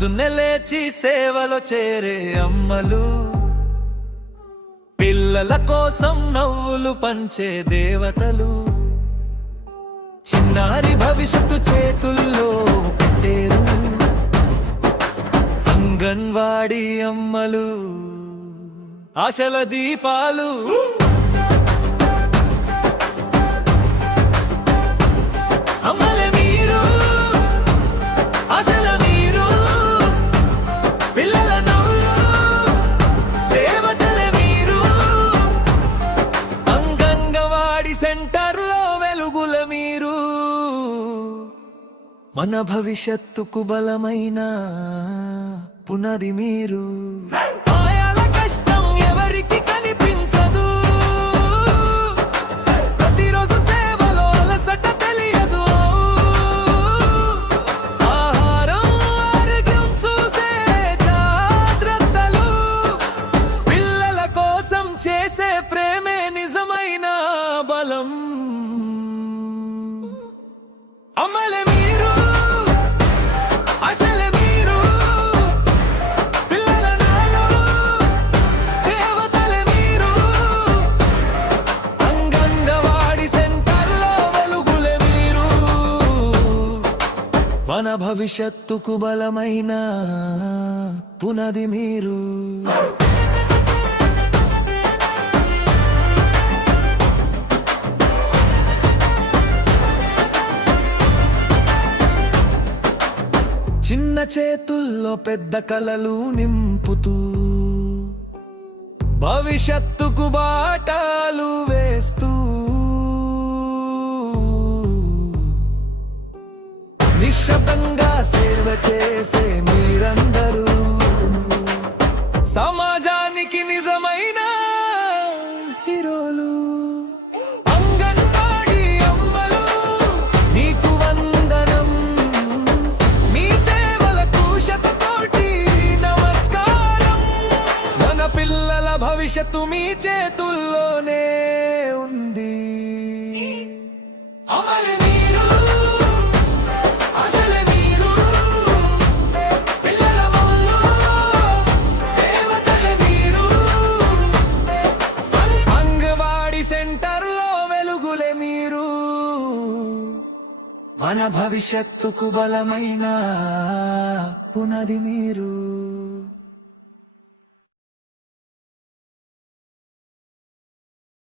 పొద్దున్నే లేచి సేవలో చేరే అమ్మలు, పిల్లల కోసం నవ్వులు పంచే దేవతలు, చిన్నారి భవిష్యత్తు చేతుల్లో పెట్టేరు అంగన్వాడీ అమ్మలు, ఆశల దీపాలు. అమ్మలే మీరు, ఆశల మీరు, పిల్లల నవ్వులు, దేవతలే మీరు, అంగన్వాడీ సెంటర్లో వెలుగుల మీరు. మన భవిష్యత్తుకు బలమైన పునాది మీరు. ఆయాల కష్టం ఎవరికి కనిపించదు, ప్రతిరోజు సేవలో అలసట తెలియదు. ఆహారం ఆరోగ్యం చూసే జాగ్రత్తలు, పిల్లల కోసం చేసే ప్రేమే నిజమైన బలం. అమ్మలే మీరు, ఆశలే మీరు, పిల్లల నాన్నలు, దేవతలే మీరు, అంగన్వాడీ సెంటర్లో వెలుగులే మీరు. మన భవిష్యత్తుకు బలమైన పునాది మీరు. చిన్న చేతుల్లో పెద్ద కలలు నింపుతూ, భవిష్యత్తుకు బాటలు వేస్తూ, నిశ్శబ్దంగా సేవ చేసే మీరందరూ సమాజానికి నిజమైన హీరోలు. అంగన్వాడీ అమ్మలు, నీకు వందనం, మీ సేవలకు శతకోటి నమస్కారం. మన పిల్లల భవిష్యత్తు మీ చేతుల్లోనే ఉంది. అమలే మీరు, ఆశలే మీరు, పిల్లల నవ్వులు, దేవతలే మీరు, అంగన్వాడీ సెంటర్లో వెలుగులే మీరు. మన భవిష్యత్తుకు బలమైన పునాది మీరు.